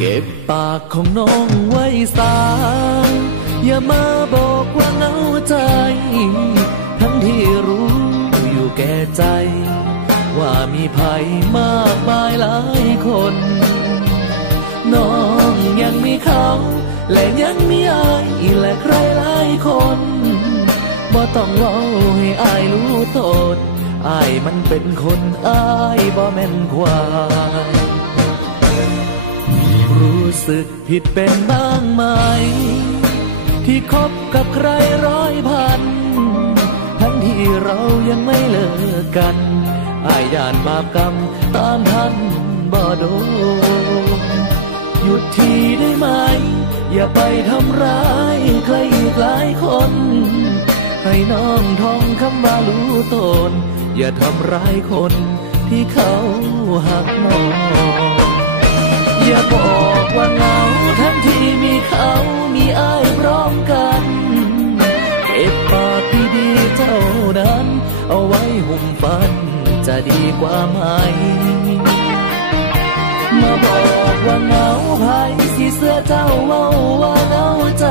ก็บปากของน้องไว้สาอย่ามาบอกว่าเหงาใจ ทั้งที่รู้อยู่แก่ใจ ว่ามีภัยมากมายหลายคน น้องยังมีเขา และยังมีอายและใครหลายคนบ่ต้องเล่าให้อายรู้โทษอายมันเป็นคนอายบ่แม่นควาย สึกผิดเป็นบ้างไหม ที่คบกับใครร้อยพัน ทั้งที่เรายังไม่เลิกกันอายยานบาปกรรมตามทันบ่โดนหยุดทีได้ไหม อย่าไปทำร้ายใครอีกหลายคน ให้น้องท่องคำว่ารู้ตน อย่าทำร้ายคนที่เขาหักน้อง อย่าบอกว่าเหงาทั้งที่มีเขามีอายพร้อมกันเก็บปากดีๆเท่านั้น เอาไว้หุ่มฟันจะดีกว่าไหม มาบอกว่าเหงาภัยสิเสื้อเจ้าเมาว่าเหงาใจ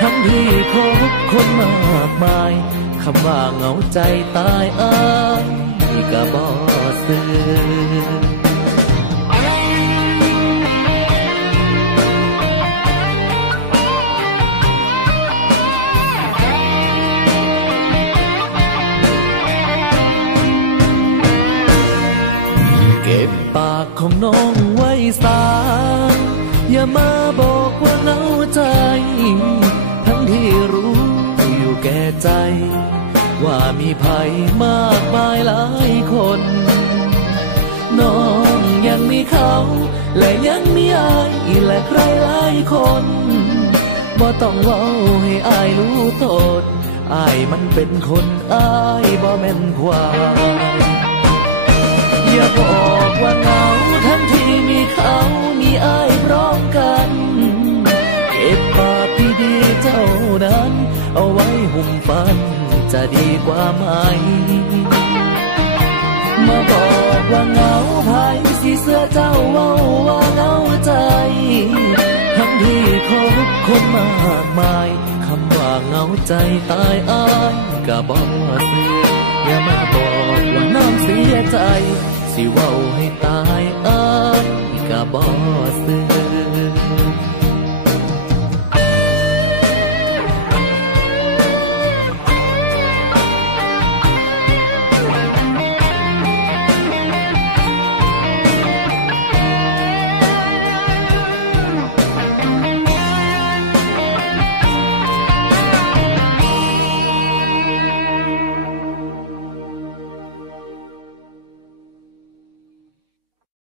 ทั้งที่คบคนมากมายคำว่าเหงาใจตายอายก็บ่ซื้อากของน้องไว้สาอย่ามาบอกว่าเหงาใจ ทั้งที่รู้อยู่แก่ใจ ว่ามีภัยมากมายหลายคน น้องยังมีเขา และยังมีอายและใครหลายคนบ่ต้องเล่าให้อายรู้โทษอายมันเป็นคนอายบ่แม่นควายอย่าบอกว่า เท่านั้น เอาไว้หุ่มฟันจะดีกว่าไหม มาบอกว่าเหงาภัยสิเสื้อเจ้าเว่าว่าเหงาใจ ทั้งที่คบคนมากมาย คำว่าเหงาใจตายอายก็บอกเสียอย่ามาบอกว่าน้องเสียใจ สิเว้าให้ตายอายก็บอก